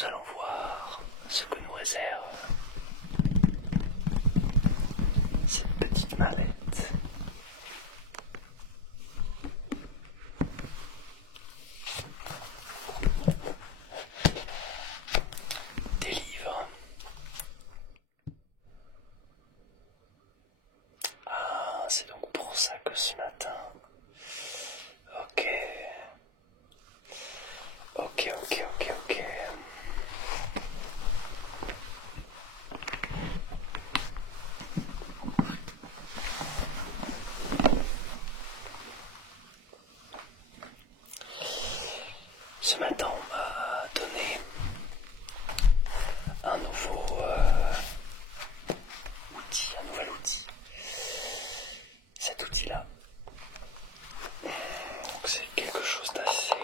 nous allons voir ce que nous réserve cette petite mallette. Des livres. Ah, c'est donc pour ça que ce matin. Ok. Ok. Ce matin, on m'a donné un nouvel outil. Cet outil-là, donc c'est quelque chose d'assez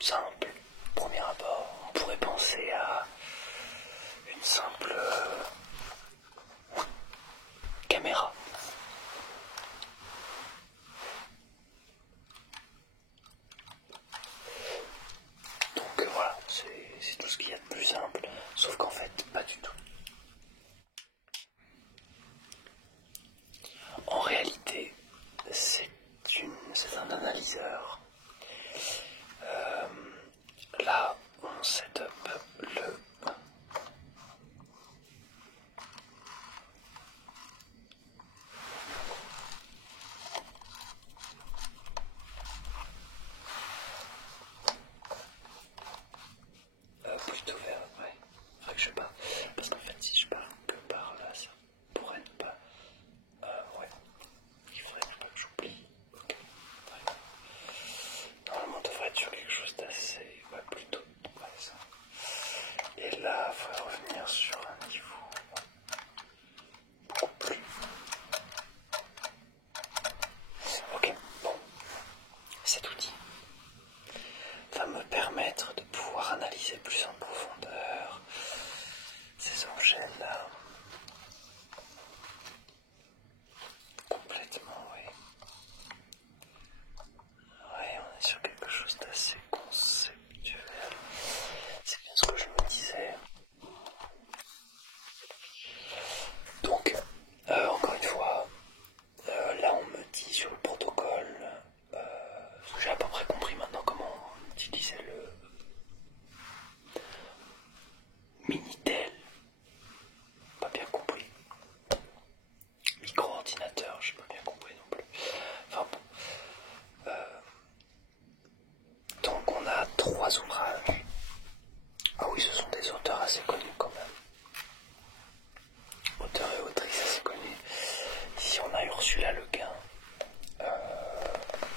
simple. Premier abord, on pourrait penser à une simple caméra. Donc voilà, c'est tout ce qu'il y a de plus simple, sauf qu'en fait, pas du tout. En réalité, c'est un analyseur. Là, on set up le plutôt vers, ouais, faudrait que je parle, parce qu'en fait si je parle que par là, ça pourrait ne pas, ouais, il faudrait pas que j'oublie, ok, très bien. Normalement on devrait être sur quelque chose d'assez, ouais, plutôt, ouais, ça. Et là, il faudrait revenir sur un niveau beaucoup plus. Ok, bon, cet outil va me permettre de pouvoir analyser plus en profondeur ces objets-là. Complètement, oui. Ouais, on est sur quelque chose d'assez conceptuel. C'est bien ce que je me disais. Donc, encore une fois, là on me dit sur le protocole, parce que j'ai à peu près compris maintenant comment utiliser le Minitel. Pas bien compris. Micro-ordinateur, j'ai pas bien compris non plus. Enfin bon. Donc on a 3 ouvrages. Ah oui, ce sont des auteurs assez connus quand même. Auteurs et autrices assez connus. Ici on a Ursula Le Guin,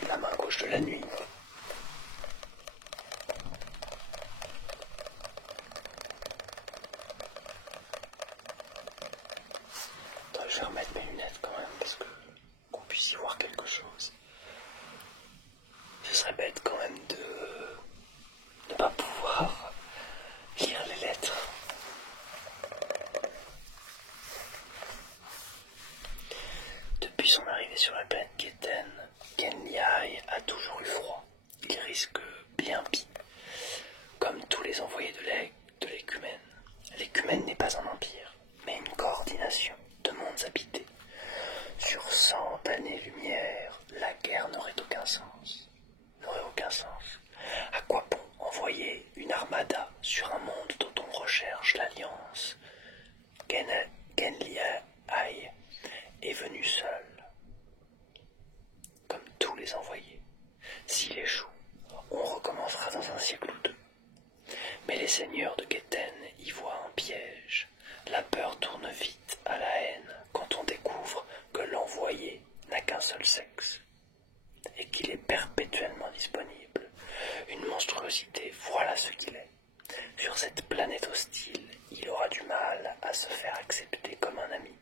La main gauche de la nuit. Attends, je vais remettre mes lunettes quand même parce que qu'on puisse y voir quelque chose. Ce serait bête quand même de ne pas pouvoir lire les lettres. Depuis son arrivée sur la planète Ketten, Ken Liai a toujours eu froid. Il risque bien pis. Comme tous les envoyés de l'écumène. L'écumène n'est pas un empire, mais une coordination de mondes habités. Sur 100 années-lumière, la guerre n'aurait aucun sens. À quoi bon envoyer une armada sur un monde dont on recherche l'alliance? Genliai est venu seul, comme tous les envoyés. S'il échoue, on recommencera dans un siècle ou deux. Mais les seigneurs de Ketten y voient un piège. La peur tourne vite à la haine quand on découvre que l'envoyé n'a qu'un seul sexe et qu'il est perpétuellement disponible. Une monstruosité, voilà ce qu'il est. Sur cette planète hostile, il aura du mal à se faire accepter comme un ami.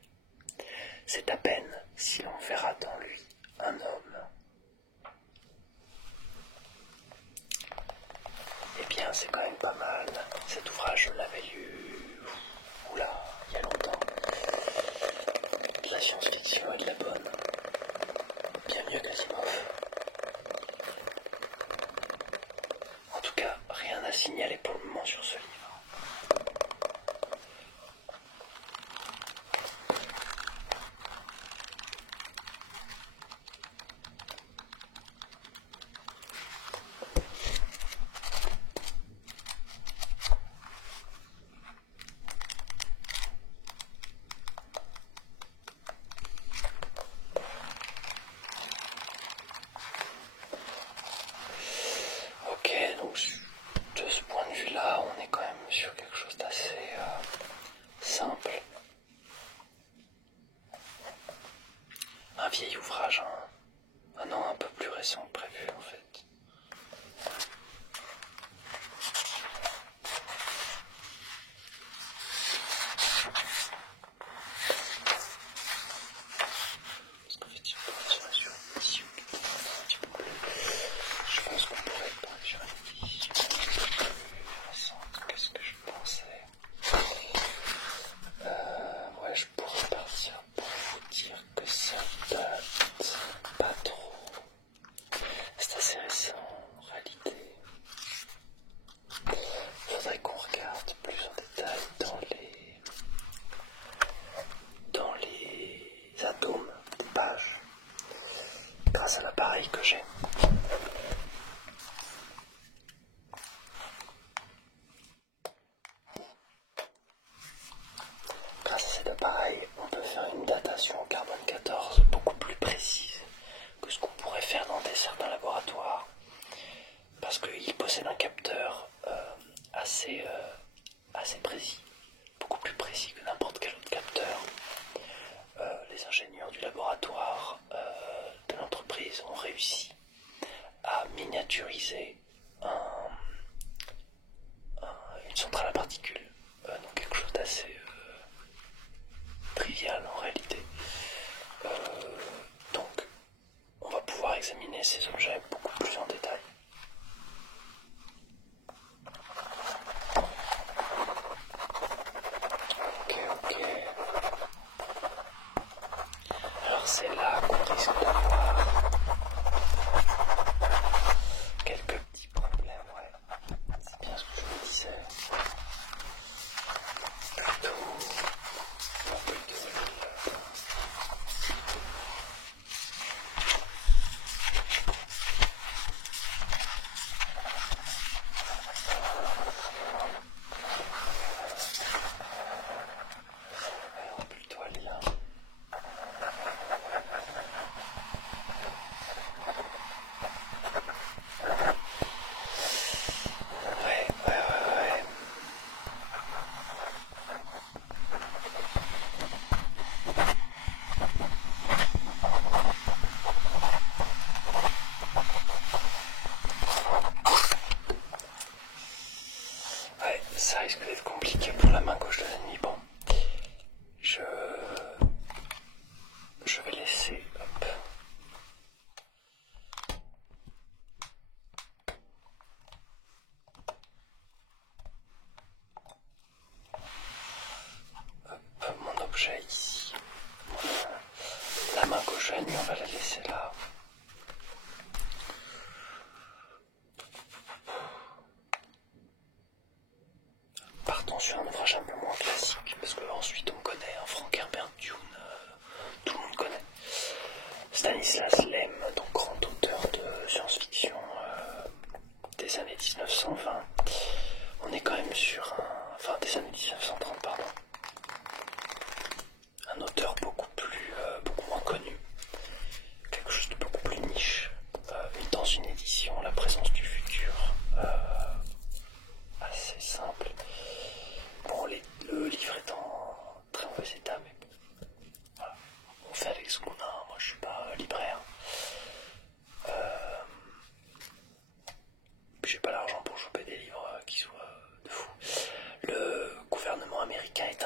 C'est à peine si l'on verra dans lui un homme. Eh bien, c'est quand même pas mal. Cet ouvrage, je l'avais lu, il y a longtemps. De la science-fiction et de la bonne. Bien mieux qu'Asimov. En tout cas, rien à signaler pour le moment sur ce livre. Ok, donc de ce point de vue-là, on est quand même sur quelque chose d'assez simple. Un vieil ouvrage, un an un peu plus récent que prévu en fait. Parce qu'en fait, sur une édition un petit peu plus, je pense qu'on pourrait être sur une édition un peu plus récente. Qu'est-ce que je pensais? Ouais, je pourrais partir pour vous dire que ça date pas trop. C'est assez récent en réalité. Faudrait qu'on regarde plus en détail dans les atomes de pages grâce à l'appareil que j'ai. Grâce à cet appareil, on peut faire une datation en carbone 14 beaucoup plus précise que ce qu'on pourrait faire dans certains laboratoires, parce qu'il possède un capteur assez précis, beaucoup plus précis que n'importe quel autre capteur. Les ingénieurs du laboratoire de l'entreprise ont réussi à miniaturiser une centrale à particules, donc quelque chose d'assez trivial en réalité. Donc on va pouvoir examiner ces objets beaucoup plus en détail. Ok. Alors c'est là qu'on risque d'avoir quelques petits problèmes, ouais. C'est bien ce que je me disais. Plutôt lire. Ouais. Ouais, ça risque d'être compliqué pour la main gauche de l'ennemi. Bon, je vais laisser, mon objet ici. La main gauche de l'ennemi, on va la laisser là. Partons sur un ouvrage un peu moins classique, parce que ensuite on connaît Frank Herbert Dune, tout le monde connaît. Stanislas Lem, donc grand auteur de science-fiction des années 1920. On est quand même sur des années 1930, pardon. Un auteur beaucoup moins connu, quelque chose de beaucoup plus niche, dans une édition, La présence du futur, assez simple. Bon, le livre est en très mauvais état, mais bon, voilà, on fait avec ce qu'on a. Moi je suis pas libraire, puis j'ai pas l'argent pour choper des livres qui soient de fou. Le gouvernement américain est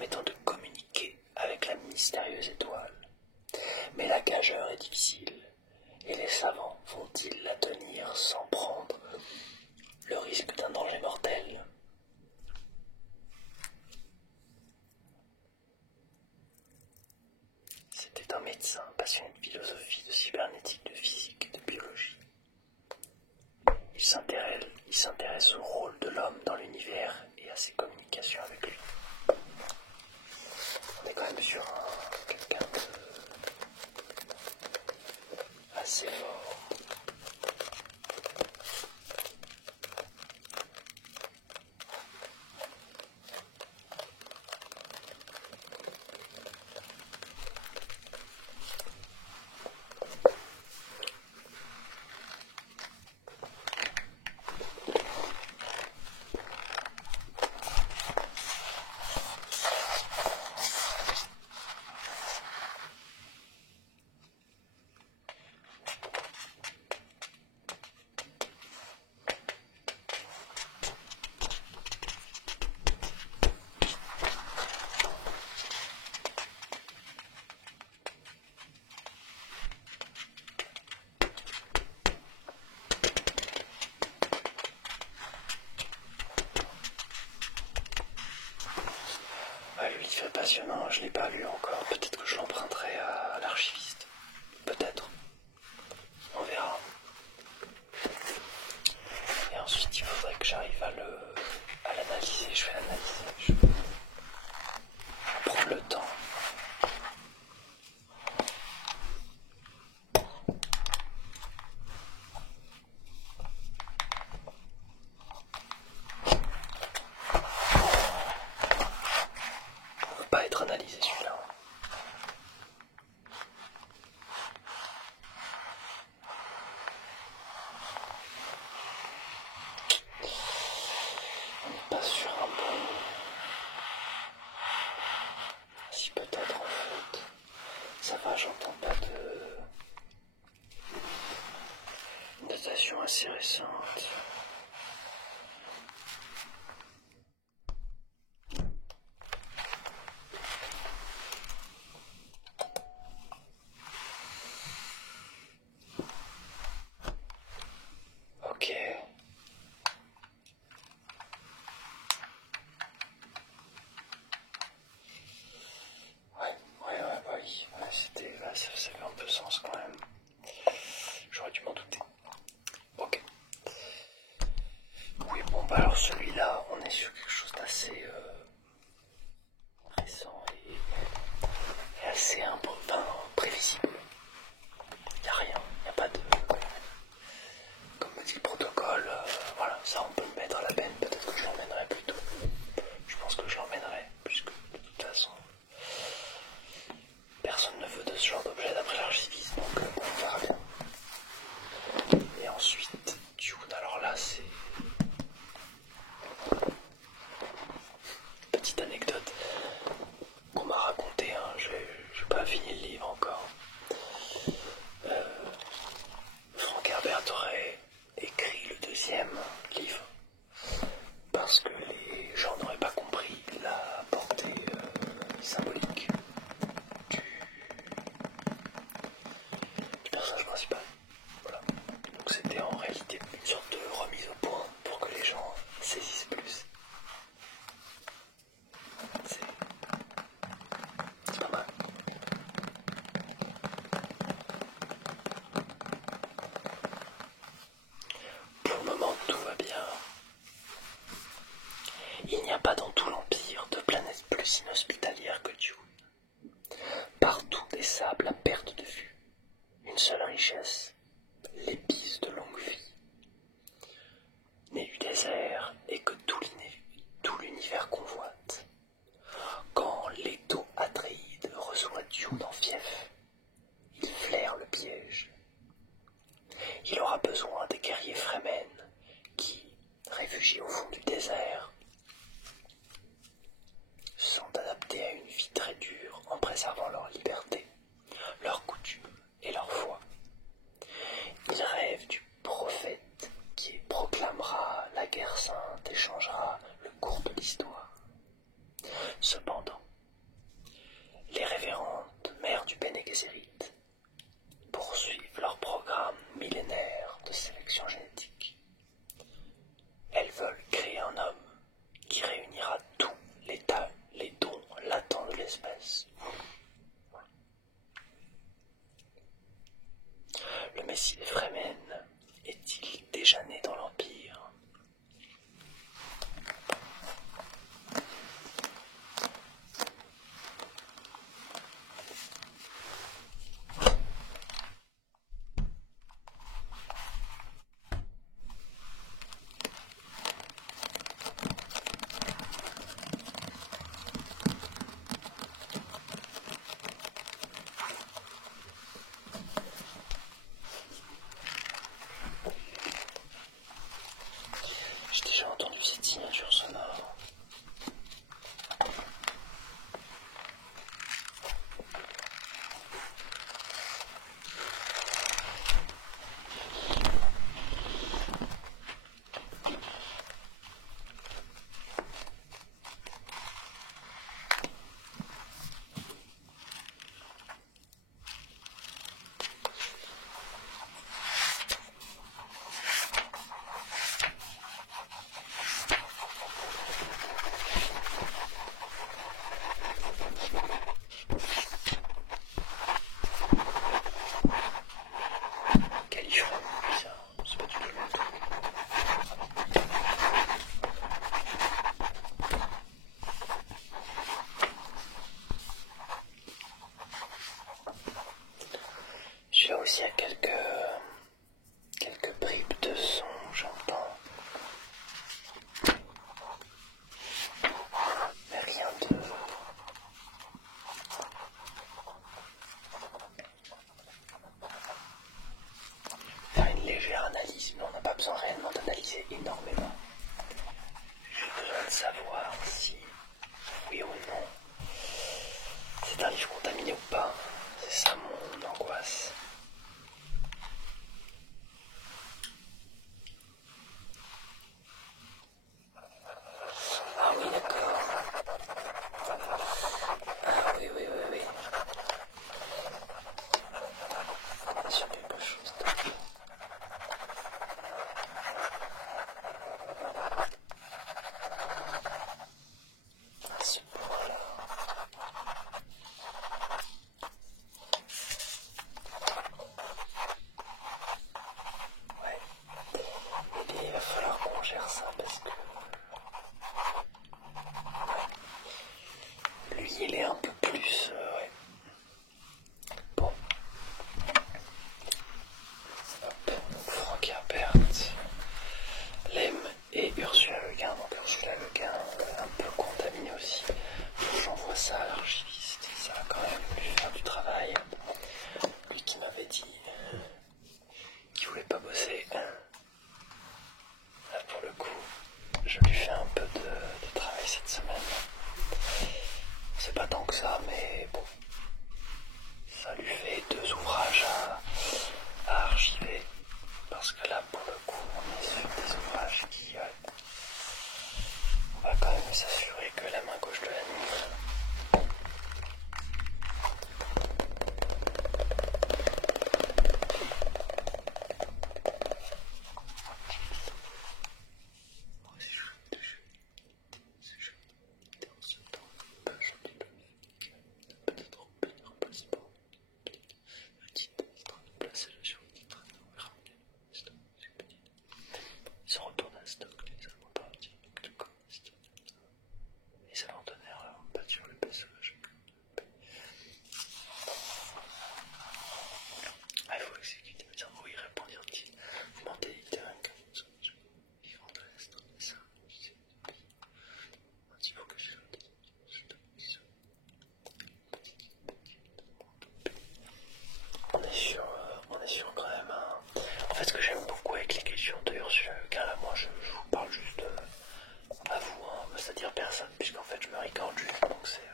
permettant de communiquer avec la mystérieuse étoile. Mais la gageure est difficile, et les savants vont-ils la tenir sans prendre le risque d'un danger mortel? C'était un médecin passionné de philosophie, de cybernétique, de physique et de biologie. Il s'intéresse au rôle de l'homme dans l'univers et à ses communications avec lui. On est quand même sur quelqu'un de assez fort. Le livre est passionnant, je ne l'ai pas lu encore, peut-être que je l'emprunterai à l'archiviste, peut-être, on verra. Et ensuite il faudrait que j'arrive à l'analyser, je vais l'analyser, je vais prendre le temps. Il ne peut pas être analysé celui-là. On n'est pas sur un bon... Si peut-être en fait, ça va, j'entends pas de... Une datation assez récente. Ok. Ouais, ça fait un peu sens quand même. J'aurais dû m'en douter. Ok. Oui, bon, bah alors celui-là, on est sur quelque chose d'assez récent et assez prévisible. Il n'y a rien, il n'y a pas de... Comme me dit le protocole, voilà, ça on peut le mettre à la peine, peut-être que je l'emmènerai plus tôt. Je pense que je l'emmènerai, puisque de toute façon, personne ne veut de ce genre d'objet d'après l'archiviste, donc bon, on verra bien. Et ensuite, Dune, alors là c'est... Petite anecdote qu'on m'a racontée, hein, j'ai pas fini le livre encore. Frank Herbert aurait écrit le deuxième livre parce que les gens n'auraient pas compris la portée symbolique du personnage principal. Voilà. Donc c'était en réalité une sorte de remise au point pour que les gens saisissent plus. C'est pas mal. Pour le moment, tout va bien. Il n'y a pas dans tout l'Empire de planète plus inhospitalière que Dune. Partout des sables à perte de vue. Une seule richesse, l'épice de longue vie. Né du désert et que tout l'univers convoite. Quand Leto Atréide reçoit Dune en fief, il flaire le piège. Il aura besoin des guerriers Fremen qui, réfugiés au fond du désert, sont adaptés à une vie très dure en préservant leur liberté, leurs coutumes et leur foi. si les Fremen est-il déjà né dans l'Empire? J'ai déjà entendu cette signature sonore. Califrone, bizarre, c'est pas du tout le même truc. J'ai aussi à quelques bribes de son, j'entends. Mais rien de... Faire une légère analyse, mais on n'a pas besoin réellement d'analyser énormément. J'ai besoin de savoir si, oui ou non, c'est un livre contaminé ou pas. C'est ça mon angoisse. Ah oui, d'accord. Ah oui, oui, oui, oui. Sur les poches, à ce point-là. Ouais. Et il va falloir qu'on gère ça parce que lui, il est un peu plus... ouais. Bon. Hop. Donc Frank Herbert, Lem et Ursula Le Guin. Donc Ursula Le Guin, un peu contaminé aussi. Donc j'envoie ça à l'archiviste. Ça va quand même lui faire du travail. Lui qui m'avait dit qu'il voulait pas bosser. Là pour le coup, je lui fais un peu de travail cette semaine. C'est pas tant que ça, mais bon. Ça lui fait 2 ouvrages à archiver. Parce que là, pour le coup, on est sur des ouvrages qui... on va quand même s'assurer que la main gauche de l'anime... Se retourne à stock, les Allemands partis, donc de communistes. Les Allemands donnèrent leur battu sur le passage. Ah, il faut exécuter mes ordres. Oui, répondirent-ils. Vous mentez, dingue. Ils vont à l'est, ça. Il faut que je le dise. On est sur quand même un... En fait, ce que j'aime beaucoup avec l'écriture de Ursula Le Guin, là, moi, je vous parle juste à vous, hein, c'est-à-dire personne, puisqu'en fait, je me recorde juste, donc c'est... ouais.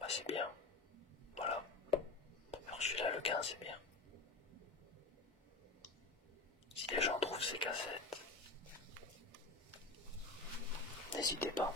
Bah, c'est bien. Voilà. Ursula Le Guin, c'est bien. Si les gens trouvent ces cassettes, n'hésitez pas.